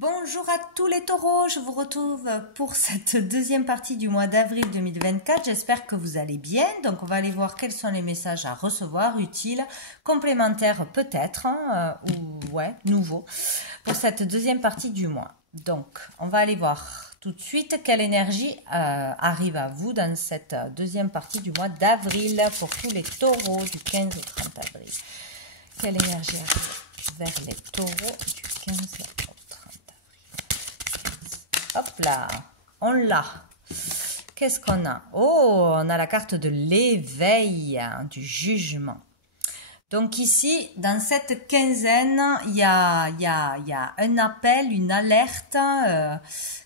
Bonjour à tous les taureaux, je vous retrouve pour cette deuxième partie du mois d'avril 2024. J'espère que vous allez bien. Donc on va aller voir quels sont les messages à recevoir, utiles, complémentaires peut-être, ou ouais, nouveaux, pour cette deuxième partie du mois. Donc on va aller voir tout de suite quelle énergie arrive à vous dans cette deuxième partie du mois d'avril pour tous les taureaux du 15 au 30 avril. Quelle énergie arrive vers les taureaux du 15 au 30 avril. Hop là, on l'a. Qu'est-ce qu'on a? Oh, on a la carte de l'éveil, du jugement. Donc ici, dans cette quinzaine, il y a un appel, une alerte,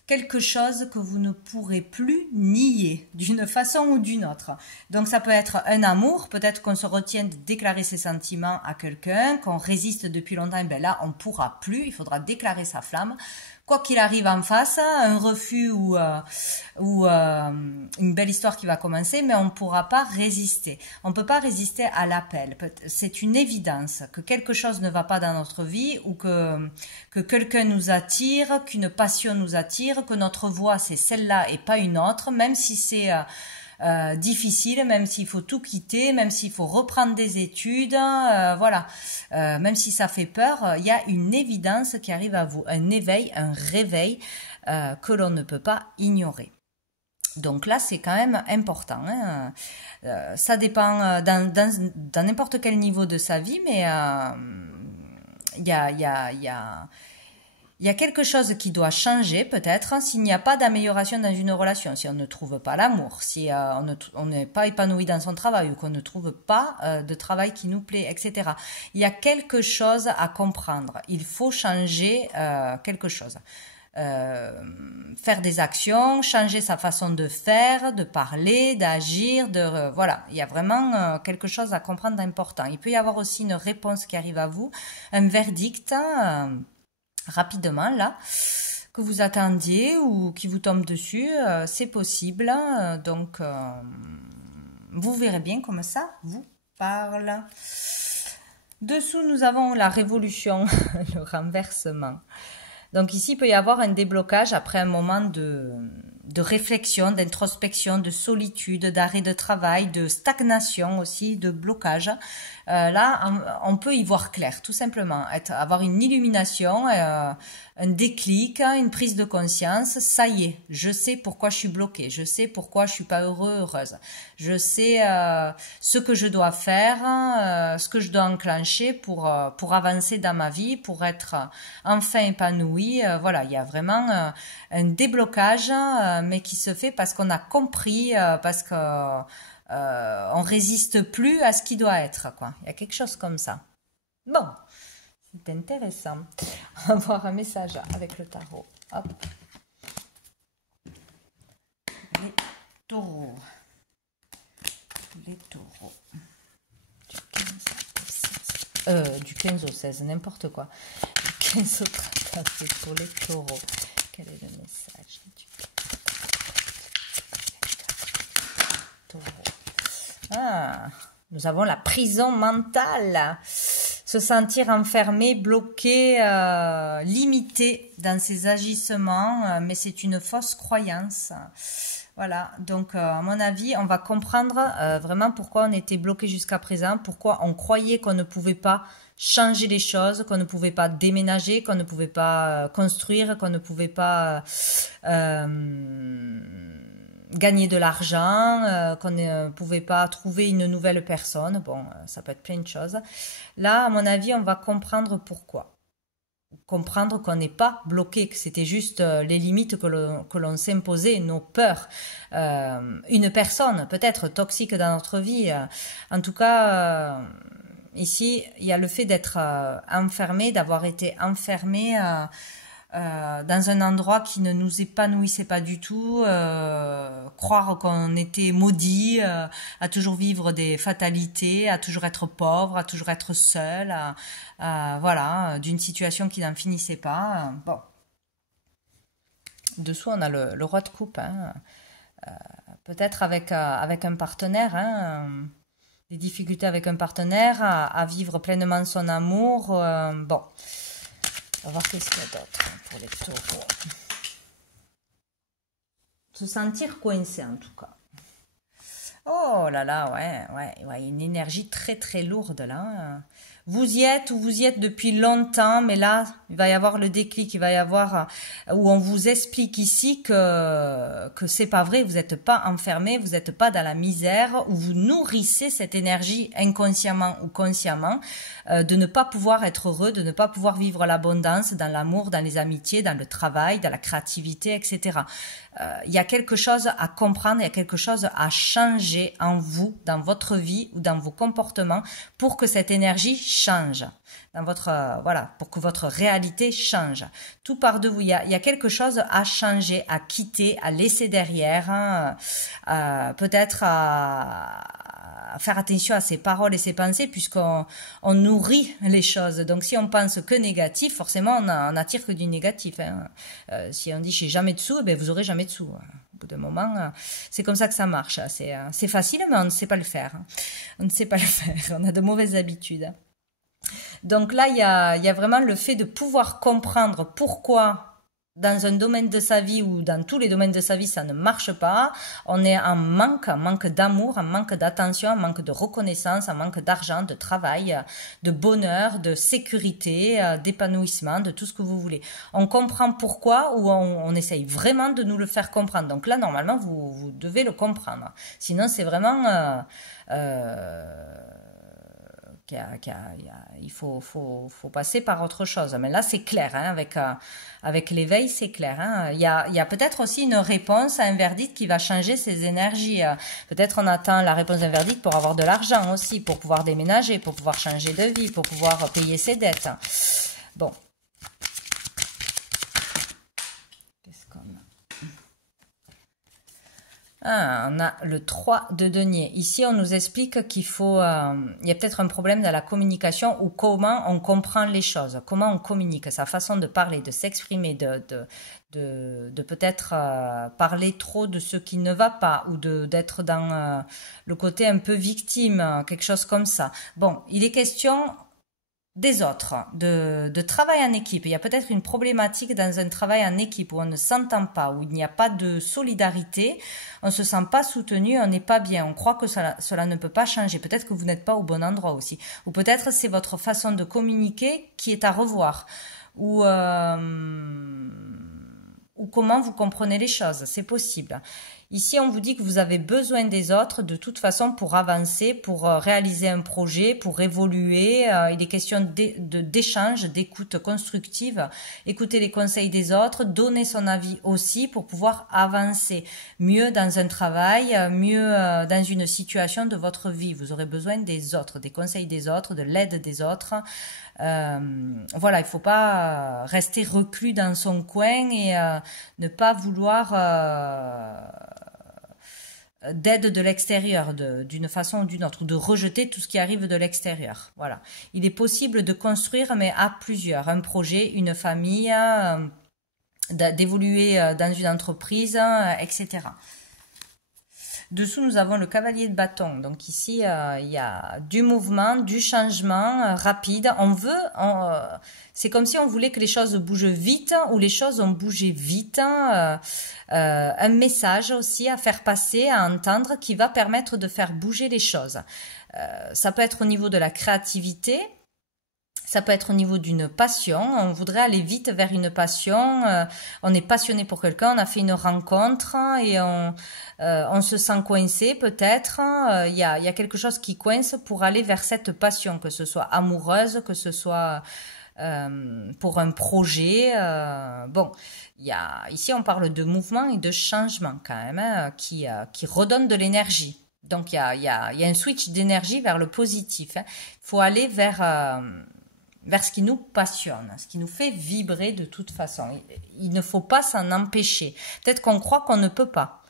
quelque chose que vous ne pourrez plus nier d'une façon ou d'une autre. Donc ça peut être un amour, peut-être qu'on se retient de déclarer ses sentiments à quelqu'un, qu'on résiste depuis longtemps, et bien là on ne pourra plus, il faudra déclarer sa flamme. Quoi qu'il arrive en face, un refus ou une belle histoire qui va commencer, mais on ne pourra pas résister. On ne peut pas résister à l'appel. C'est une évidence que quelque chose ne va pas dans notre vie ou que quelqu'un nous attire, qu'une passion nous attire, que notre voie c'est celle-là et pas une autre, même si c'est difficile, même s'il faut tout quitter, même s'il faut reprendre des études, voilà, même si ça fait peur, il y a une évidence qui arrive à vous, un éveil, un réveil que l'on ne peut pas ignorer. Donc là, c'est quand même important. Hein. Ça dépend dans n'importe quel niveau de sa vie, mais il y a quelque chose qui doit changer peut-être s'il n'y a pas d'amélioration dans une relation, si on ne trouve pas l'amour, si on n'est pas épanoui dans son travail ou qu'on ne trouve pas de travail qui nous plaît, etc. Il y a quelque chose à comprendre. Il faut changer quelque chose. Faire des actions, changer sa façon de faire, de parler, d'agir, voilà, il y a vraiment quelque chose à comprendre d'important. Il peut y avoir aussi une réponse qui arrive à vous, un verdict rapidement là, que vous attendiez ou qui vous tombe dessus, c'est possible, donc vous verrez bien comme ça vous parle. Dessous nous avons la révolution, le renversement. Donc ici, il peut y avoir un déblocage après un moment de réflexion, d'introspection, de solitude, d'arrêt de travail, de stagnation aussi, de blocage. Là, on peut y voir clair, tout simplement. Avoir une illumination, un déclic, une prise de conscience. Ça y est, je sais pourquoi je suis bloquée, je sais pourquoi je suis pas heureuse. Je sais ce que je dois faire, ce que je dois enclencher pour avancer dans ma vie, pour être enfin épanouie. Voilà, il y a vraiment un déblocage, mais qui se fait parce qu'on a compris, parce que on résiste plus à ce qui doit être, quoi. Il y a quelque chose comme ça. Bon, c'est intéressant. On va voir un message avec le tarot. Hop. Les taureaux. Les taureaux. Du 15 au 16, n'importe quoi. Du 15 au 30, c'est pour les taureaux. Quel est le message du 15 taureau? Ah, nous avons la prison mentale. Se sentir enfermé, bloqué, limité dans ses agissements, mais c'est une fausse croyance. Voilà, donc à mon avis, on va comprendre vraiment pourquoi on était bloqué jusqu'à présent, pourquoi on croyait qu'on ne pouvait pas changer les choses, qu'on ne pouvait pas déménager, qu'on ne pouvait pas construire, qu'on ne pouvait pas gagner de l'argent, qu'on ne pouvait pas trouver une nouvelle personne. Bon, ça peut être plein de choses. Là, à mon avis, on va comprendre pourquoi. Comprendre qu'on n'est pas bloqué, que c'était juste les limites que l'on s'imposait, nos peurs. Une personne peut-être toxique dans notre vie. En tout cas, ici, il y a le fait d'être enfermé, d'avoir été enfermé dans un endroit qui ne nous épanouissait pas du tout, croire qu'on était maudit, à toujours vivre des fatalités, à toujours être pauvre, à toujours être seul, voilà, d'une situation qui n'en finissait pas. Bon. Dessous, on a le roi de coupe, hein. Peut-être avec un partenaire, hein, des difficultés avec un partenaire, à vivre pleinement son amour. Bon. On va voir qu'est-ce qu'il y a d'autre pour les taureaux. Se sentir coincé en tout cas. Oh là là, ouais, une énergie très très lourde là. Vous y êtes ou vous y êtes depuis longtemps, mais là, il va y avoir le déclic, il va y avoir où on vous explique ici que c'est pas vrai, vous n'êtes pas enfermé, vous n'êtes pas dans la misère, où vous nourrissez cette énergie inconsciemment ou consciemment de ne pas pouvoir être heureux, de ne pas pouvoir vivre l'abondance dans l'amour, dans les amitiés, dans le travail, dans la créativité, etc. Il y a quelque chose à comprendre, il y a quelque chose à changer en vous, dans votre vie ou dans vos comportements pour que cette énergie change, dans votre voilà, pour que votre réalité change. Tout part de vous. Il y a quelque chose à changer, à quitter, à laisser derrière, hein, peut-être à faire attention à ses paroles et ses pensées puisqu'on nourrit les choses. Donc si on pense que négatif, forcément on attire que du négatif. Hein. Si on dit j'ai jamais de sous, ben vous aurez jamais de sous. Au bout d'un moment, c'est comme ça que ça marche. C'est facile, mais on ne sait pas le faire. On ne sait pas le faire. On a de mauvaises habitudes. Donc là, il y a vraiment le fait de pouvoir comprendre pourquoi dans un domaine de sa vie ou dans tous les domaines de sa vie, ça ne marche pas. On est en manque d'amour, en manque d'attention, en manque de reconnaissance, en manque d'argent, de travail, de bonheur, de sécurité, d'épanouissement, de tout ce que vous voulez. On comprend pourquoi ou on essaye vraiment de nous le faire comprendre. Donc là, normalement, vous devez le comprendre. Sinon, c'est vraiment... il faut passer par autre chose. Mais là, c'est clair, hein, avec l'éveil, c'est clair. Hein. Il y a peut-être aussi une réponse à un verdict qui va changer ces énergies. Peut-être on attend la réponse d'un verdict pour avoir de l'argent aussi, pour pouvoir déménager, pour pouvoir changer de vie, pour pouvoir payer ses dettes. Bon. Ah, on a le 3 de denier. Ici, on nous explique qu'il faut... il y a peut-être un problème dans la communication ou comment on comprend les choses, comment on communique, sa façon de parler, de s'exprimer, de peut-être parler trop de ce qui ne va pas ou d'être dans le côté un peu victime, quelque chose comme ça. Bon, il est question... des autres, de travail en équipe. Il y a peut-être une problématique dans un travail en équipe où on ne s'entend pas, où il n'y a pas de solidarité, on ne se sent pas soutenu, on n'est pas bien, on croit que cela ne peut pas changer. Peut-être que vous n'êtes pas au bon endroit aussi. Ou peut-être c'est votre façon de communiquer qui est à revoir. Ou comment vous comprenez les choses, c'est possible. Ici, on vous dit que vous avez besoin des autres de toute façon pour avancer, pour réaliser un projet, pour évoluer. Il est question d'échange, d'écoute constructive, écouter les conseils des autres, donner son avis aussi pour pouvoir avancer mieux dans un travail, mieux dans une situation de votre vie. Vous aurez besoin des autres, des conseils des autres, de l'aide des autres. Voilà, il ne faut pas rester reclus dans son coin et ne pas vouloir d'aide de l'extérieur, d'une façon ou d'une autre, de rejeter tout ce qui arrive de l'extérieur. Voilà. Il est possible de construire, mais à plusieurs, un projet, une famille, d'évoluer dans une entreprise, etc. Dessous, nous avons le cavalier de bâton. Donc ici, il y a du mouvement, du changement rapide. C'est comme si on voulait que les choses bougent vite ou les choses ont bougé vite. Un message aussi à faire passer, à entendre qui va permettre de faire bouger les choses. Ça peut être au niveau de la créativité. Ça peut être au niveau d'une passion, on voudrait aller vite vers une passion, on est passionné pour quelqu'un, on a fait une rencontre et on se sent coincé peut-être, il y a quelque chose qui coince pour aller vers cette passion, que ce soit amoureuse, que ce soit pour un projet. Bon, ici on parle de mouvement et de changement quand même, hein, qui redonne de l'énergie. Donc il y a un switch d'énergie vers le positif. Hein. Il faut aller vers ce qui nous passionne, ce qui nous fait vibrer de toute façon. Il ne faut pas s'en empêcher. Peut-être qu'on croit qu'on ne peut pas.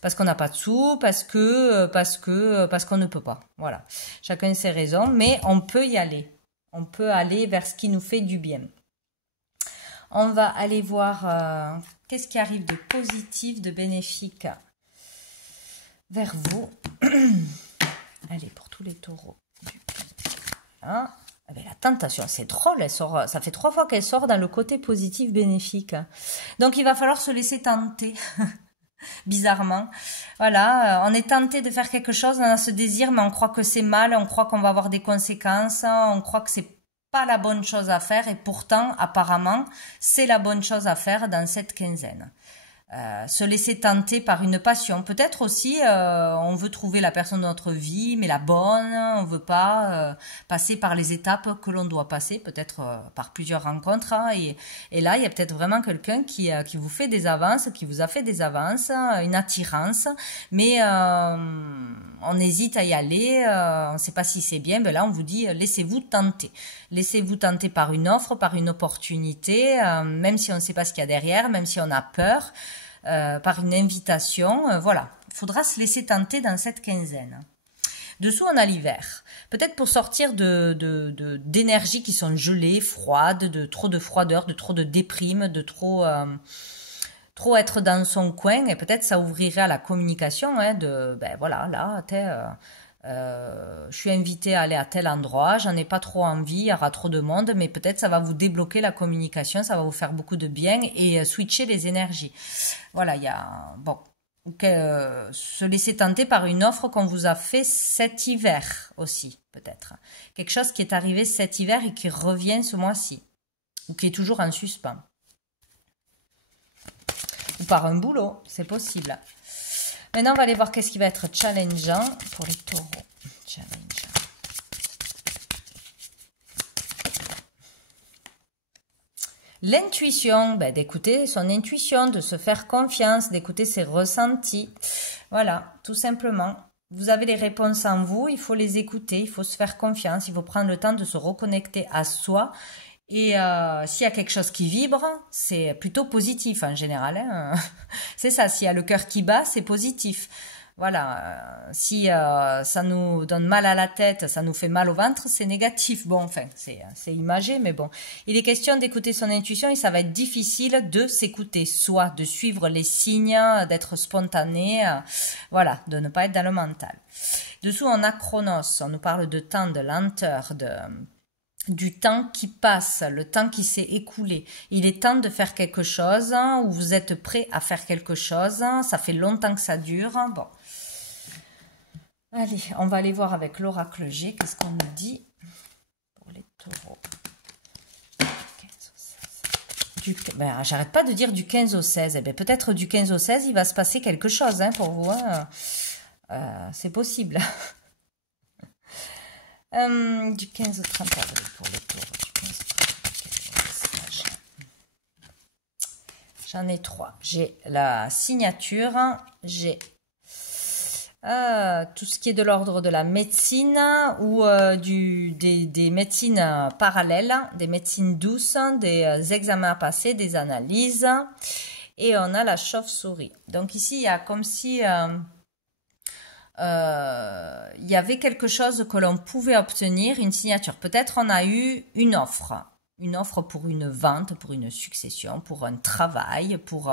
Parce qu'on n'a pas de sous, parce qu'on ne peut pas. Voilà. Chacun ses raisons, mais on peut y aller. On peut aller vers ce qui nous fait du bien. On va aller voir qu'est-ce qui arrive de positif, de bénéfique vers vous. Allez, pour tous les taureaux. Voilà. Eh ben, la tentation, c'est drôle, elle sort, ça fait 3 fois qu'elle sort dans le côté positif bénéfique. Donc il va falloir se laisser tenter, bizarrement. Voilà, on est tenté de faire quelque chose, on a ce désir, mais on croit que c'est mal, on croit qu'on va avoir des conséquences, on croit que c'est pas la bonne chose à faire, et pourtant, apparemment, c'est la bonne chose à faire dans cette quinzaine. Se laisser tenter par une passion. Peut-être aussi, on veut trouver la personne de notre vie, mais la bonne. On veut pas passer par les étapes que l'on doit passer, peut-être par plusieurs rencontres. Hein, et là, il y a peut-être vraiment quelqu'un qui vous fait des avances, qui vous a fait des avances, une attirance, mais on hésite à y aller. On ne sait pas si c'est bien. Ben là, on vous dit, laissez-vous tenter. Laissez-vous tenter par une offre, par une opportunité, même si on ne sait pas ce qu'il y a derrière, même si on a peur. Par une invitation, voilà. Il faudra se laisser tenter dans cette quinzaine. Dessous, on a l'hiver. Peut-être pour sortir d'énergies qui sont gelées, froides, de trop de froideur, de trop de déprime, de trop être dans son coin. Et peut-être ça ouvrirait à la communication, hein, ben voilà, là, je suis invitée à aller à tel endroit, j'en ai pas trop envie, il y aura trop de monde, mais peut-être ça va vous débloquer la communication, ça va vous faire beaucoup de bien et switcher les énergies. Voilà, il y a se laisser tenter par une offre qu'on vous a fait cet hiver aussi, peut-être. Quelque chose qui est arrivé cet hiver et qui revient ce mois-ci, ou qui est toujours en suspens. Ou par un boulot, c'est possible. Maintenant, on va aller voir qu'est-ce qui va être challengeant pour les taureaux. Challengeant. L'intuition, ben, d'écouter son intuition, de se faire confiance, d'écouter ses ressentis. Voilà, tout simplement. Vous avez les réponses en vous, il faut les écouter, il faut se faire confiance, il faut prendre le temps de se reconnecter à soi. Et s'il y a quelque chose qui vibre, c'est plutôt positif en général. Hein. C'est ça, s'il y a le cœur qui bat, c'est positif. Voilà, si ça nous donne mal à la tête, ça nous fait mal au ventre, c'est négatif. Bon, enfin, c'est imagé, mais bon. Il est question d'écouter son intuition et ça va être difficile de s'écouter soi, de suivre les signes, d'être spontané, voilà, de ne pas être dans le mental. Dessous, on a Chronos, on nous parle de temps, de lenteur, du temps qui passe, le temps qui s'est écoulé. Il est temps de faire quelque chose, ou vous êtes prêt à faire quelque chose, ça fait longtemps que ça dure. Bon. Allez, on va aller voir avec l'oracle G, qu'est-ce qu'on nous dit pour les taureaux. 15 au 16. Ben, j'arrête pas de dire du 15 au 16. Eh ben, peut-être du 15 au 16, il va se passer quelque chose hein, pour vous. Hein. C'est possible. Du 15 au 30 avril pour les taureaux. Du 15 au 30 avril. J'en ai 3. J'ai la signature, j'ai tout ce qui est de l'ordre de la médecine ou des médecines parallèles, des médecines douces, des examens à passer, des analyses. Et on a la chauve-souris. Donc ici, il y a comme si il y avait quelque chose que l'on pouvait obtenir, une signature. Peut-être on a eu une offre pour une vente, pour une succession, pour un travail, pour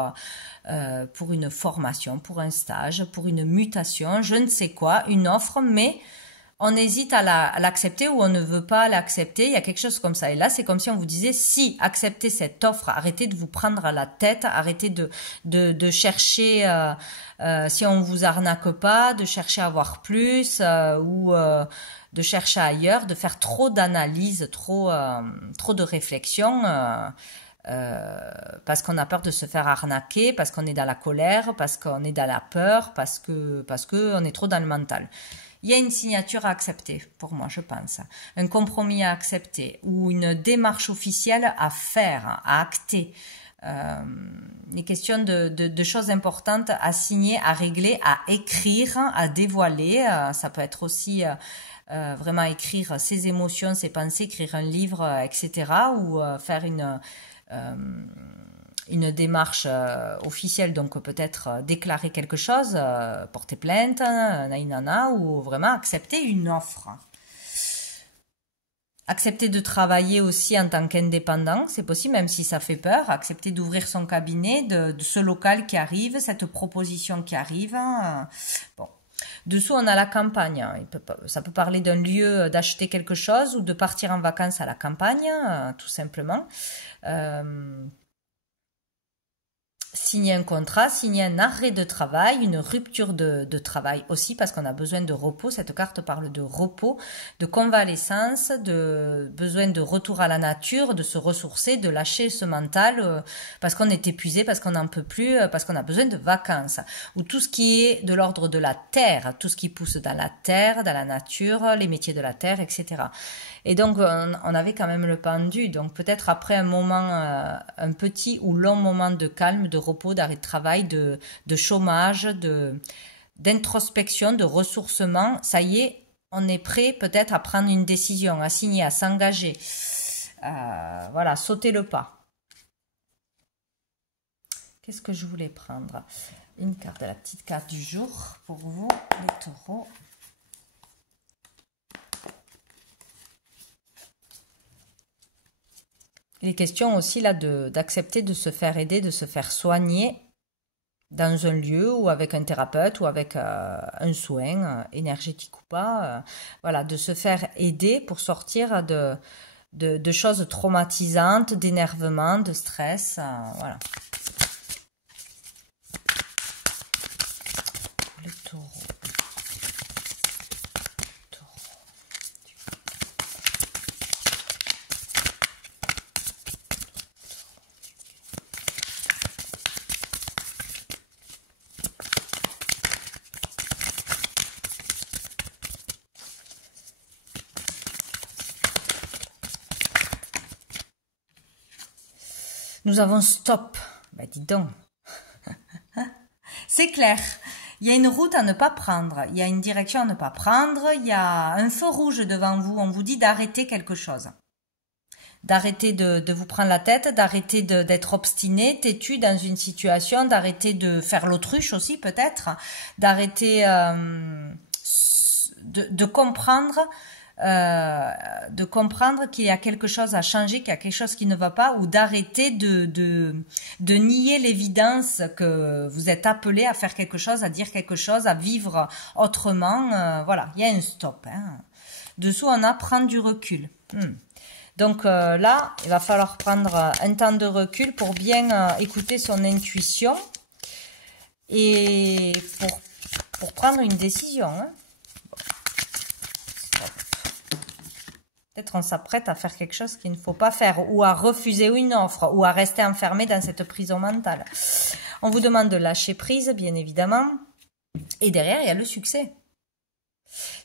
une formation, pour un stage, pour une mutation, je ne sais quoi, une offre, mais on hésite à l'accepter ou on ne veut pas l'accepter, il y a quelque chose comme ça. Et là, c'est comme si on vous disait, si acceptez cette offre, arrêtez de vous prendre à la tête, arrêtez de chercher, si on vous arnaque pas, de chercher à avoir plus ou de chercher ailleurs, de faire trop d'analyse, trop de réflexion. Parce qu'on a peur de se faire arnaquer, parce qu'on est dans la colère, parce qu'on est dans la peur, parce que on est trop dans le mental. Il y a une signature à accepter, pour moi, je pense. Un compromis à accepter ou une démarche officielle à faire, à acter. Des questions de choses importantes à signer, à régler, à écrire, à dévoiler. Ça peut être aussi vraiment écrire ses émotions, ses pensées, écrire un livre, etc. Ou faire une démarche officielle, donc peut-être déclarer quelque chose, porter plainte, naïnana, ou vraiment accepter une offre. Accepter de travailler aussi en tant qu'indépendant, c'est possible, même si ça fait peur. Accepter d'ouvrir son cabinet, de ce local qui arrive, cette proposition qui arrive. Bon. Dessous, on a la campagne. Ça peut parler d'un lieu, d'acheter quelque chose ou de partir en vacances à la campagne, tout simplement. Signer un contrat, signer un arrêt de travail, une rupture de travail aussi parce qu'on a besoin de repos. Cette carte parle de repos, de convalescence, de besoin de retour à la nature, de se ressourcer, de lâcher ce mental parce qu'on est épuisé, parce qu'on n'en peut plus, parce qu'on a besoin de vacances. Ou tout ce qui est de l'ordre de la terre, tout ce qui pousse dans la terre, dans la nature, les métiers de la terre, etc. Et donc, on avait quand même le pendu. Donc, peut-être après un moment, un petit ou long moment de calme, de repos, d'arrêt de travail, de chômage, d'introspection, de ressourcement, ça y est, on est prêt peut-être à prendre une décision, à signer, à s'engager. Voilà, sauter le pas. Qu'est-ce que je voulais prendre? Une carte, la petite carte du jour pour vous, les taureaux. Il est question aussi là d'accepter de se faire aider, de se faire soigner dans un lieu ou avec un thérapeute ou avec un soin énergétique ou pas. Voilà, de se faire aider pour sortir de choses traumatisantes, d'énervement, de stress. Voilà. Le taureau. Nous avons stop. Ben dis donc. C'est clair. Il y a une route à ne pas prendre. Il y a une direction à ne pas prendre. Il y a un feu rouge devant vous. On vous dit d'arrêter quelque chose. D'arrêter de vous prendre la tête, d'arrêter d'être obstiné, têtu dans une situation, d'arrêter de faire l'autruche aussi peut-être, d'arrêter de comprendre qu'il y a quelque chose à changer, qu'il y a quelque chose qui ne va pas, ou d'arrêter de nier l'évidence que vous êtes appelé à faire quelque chose, à dire quelque chose, à vivre autrement. Voilà, il y a un stop. Hein. Dessous, on a prendre du recul. Donc là, il va falloir prendre un temps de recul pour bien écouter son intuition et pour prendre une décision. Hein. Peut-être on s'apprête à faire quelque chose qu'il ne faut pas faire, ou à refuser une offre, ou à rester enfermé dans cette prison mentale. On vous demande de lâcher prise, bien évidemment. Et derrière, il y a le succès.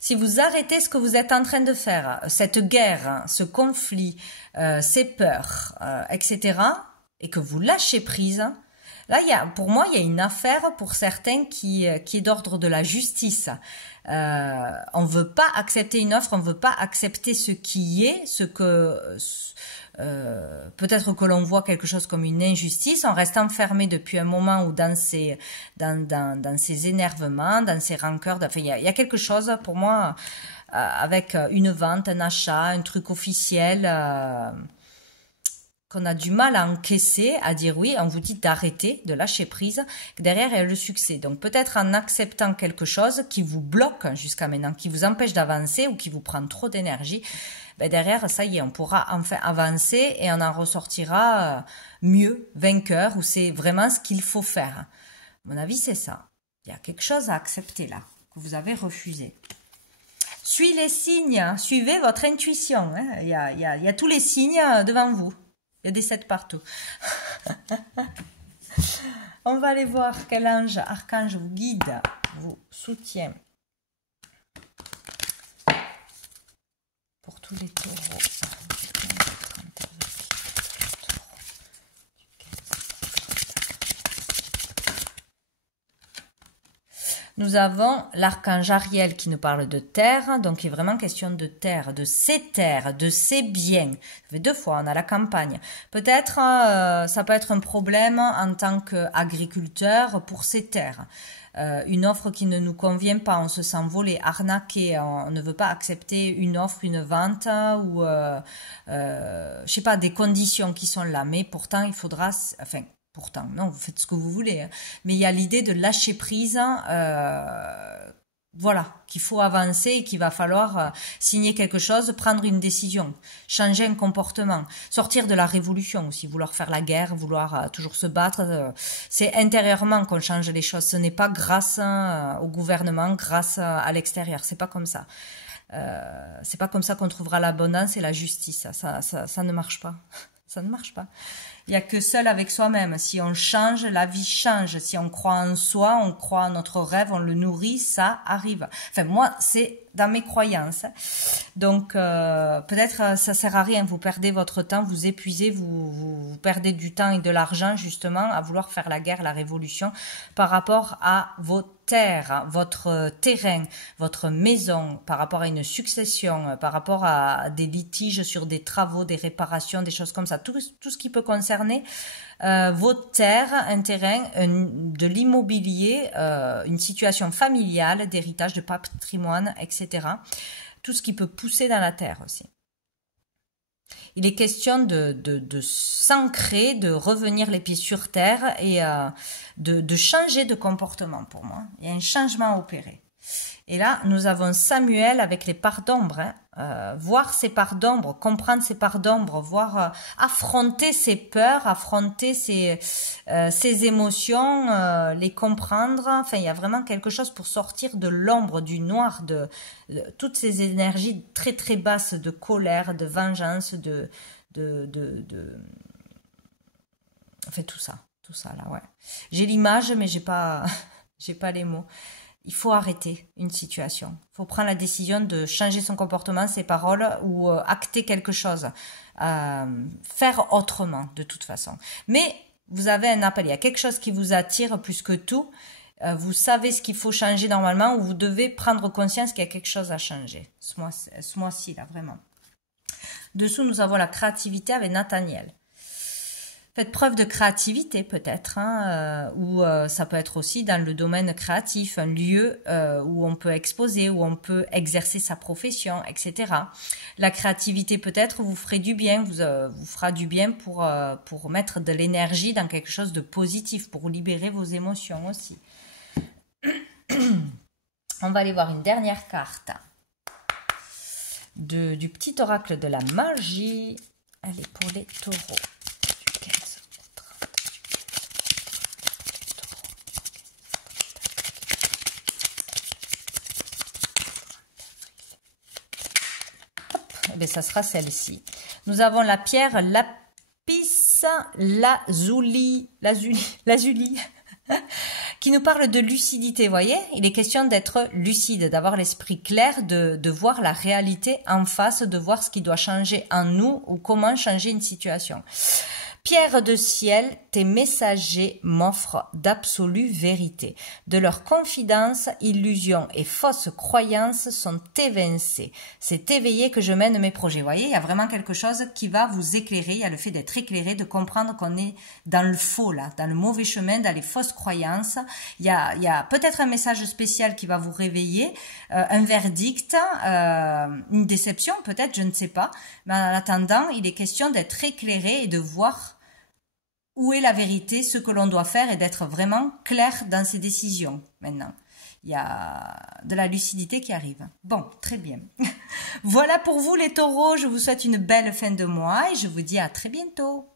Si vous arrêtez ce que vous êtes en train de faire, cette guerre, ce conflit, ces peurs, etc., et que vous lâchez prise, là, pour moi, il y a une affaire pour certains qui est d'ordre de la justice. On veut pas accepter une offre, on veut pas accepter ce qui est, peut-être que l'on voit quelque chose comme une injustice, on reste enfermé depuis un moment ou dans ses énervements, dans ses rancœurs. Enfin, il y a quelque chose pour moi avec une vente, un achat, un truc officiel. Qu'on a du mal à encaisser, à dire oui, on vous dit d'arrêter, de lâcher prise, que derrière il y a le succès. Donc peut-être en acceptant quelque chose qui vous bloque jusqu'à maintenant, qui vous empêche d'avancer ou qui vous prend trop d'énergie, ben derrière ça y est, on pourra enfin avancer et on en ressortira mieux, vainqueur, ou c'est vraiment ce qu'il faut faire. À mon avis, c'est ça. Il y a quelque chose à accepter là, que vous avez refusé. Suivez les signes, suivez votre intuition. Hein. Il y a tous les signes devant vous. Il y a des 7 partout. On va aller voir quel ange, archange vous guide, vous soutient. Pour tous les taureaux. Nous avons l'archange Ariel qui nous parle de terre, donc il est vraiment question de terre, de ses biens. Ça fait 2 fois, on a la campagne. Peut-être ça peut être un problème en tant qu'agriculteur pour ces terres. Une offre qui ne nous convient pas, on se sent volé, arnaqué, on ne veut pas accepter une offre, une vente ou je sais pas, des conditions qui sont là, mais pourtant il faudra, enfin pourtant, non, vous faites ce que vous voulez. Hein. Mais il y a l'idée de lâcher prise voilà, qu'il faut avancer et qu'il va falloir signer quelque chose, prendre une décision, changer un comportement, sortir de la révolution aussi, vouloir faire la guerre, vouloir toujours se battre. C'est intérieurement qu'on change les choses. Ce n'est pas grâce au gouvernement, grâce à l'extérieur. C'est pas comme ça. C'est pas comme ça qu'on trouvera l'abondance et la justice. Ça ne marche pas. Ça ne marche pas. Il n'y a que seul avec soi-même. Si on change, la vie change. Si on croit en soi, on croit en notre rêve, on le nourrit, ça arrive. Enfin, moi, c'est dans mes croyances. Donc, peut-être ça sert à rien. Vous perdez votre temps, vous épuisez, vous perdez du temps et de l'argent, justement, à vouloir faire la guerre, la révolution, par rapport à vos terres, votre terrain, votre maison, par rapport à une succession, par rapport à des litiges sur des travaux, des réparations, des choses comme ça. Tout ce qui peut concerner vos terres, un terrain, de l'immobilier, une situation familiale, d'héritage, de patrimoine, etc. Tout ce qui peut pousser dans la terre aussi. Il est question de s'ancrer, de revenir les pieds sur terre et de changer de comportement pour moi. Il y a un changement à opérer. Et là, nous avons Samuel avec les parts d'ombre. Voir ces parts d'ombre, comprendre ces parts d'ombre, voir affronter ses peurs, affronter ses émotions, les comprendre. Enfin, il y a vraiment quelque chose pour sortir de l'ombre, du noir, de toutes ces énergies très très basses de colère, de vengeance, enfin tout ça là, ouais. J'ai l'image, mais j'ai pas les mots. Il faut arrêter une situation. Il faut prendre la décision de changer son comportement, ses paroles ou acter quelque chose. Faire autrement, de toute façon. Mais vous avez un appel. Il y a quelque chose qui vous attire plus que tout. Vous savez ce qu'il faut changer normalement ou vous devez prendre conscience qu'il y a quelque chose à changer. Ce mois-ci, là, vraiment. Dessous, nous avons la créativité avec Nathaniel. Faites preuve de créativité peut-être, ou ça peut être aussi dans le domaine créatif, un lieu où on peut exposer, où on peut exercer sa profession, etc. La créativité peut-être vous ferait du bien, vous fera du bien pour mettre de l'énergie dans quelque chose de positif, pour libérer vos émotions aussi. On va aller voir une dernière carte du petit oracle de la magie. Elle est pour les taureaux. Et ça sera celle-ci. Nous avons la pierre lapis lazuli, qui nous parle de lucidité, voyez. Il est question d'être lucide, d'avoir l'esprit clair, de voir la réalité en face, de voir ce qui doit changer en nous ou comment changer une situation. Pierre de ciel, tes messagers m'offrent d'absolues vérités. De leurs confidences, illusions et fausses croyances sont évincées. C'est éveillé que je mène mes projets. Vous voyez, il y a vraiment quelque chose qui va vous éclairer. Il y a le fait d'être éclairé, de comprendre qu'on est dans le faux, là, dans le mauvais chemin, dans les fausses croyances. Il y a peut-être un message spécial qui va vous réveiller, un verdict, une déception peut-être, je ne sais pas. Mais en attendant, il est question d'être éclairé et de voir où est la vérité, ce que l'on doit faire et d'être vraiment clair dans ses décisions maintenant. Il y a de la lucidité qui arrive. Bon, très bien. Voilà pour vous les taureaux, je vous souhaite une belle fin de mois et je vous dis à très bientôt.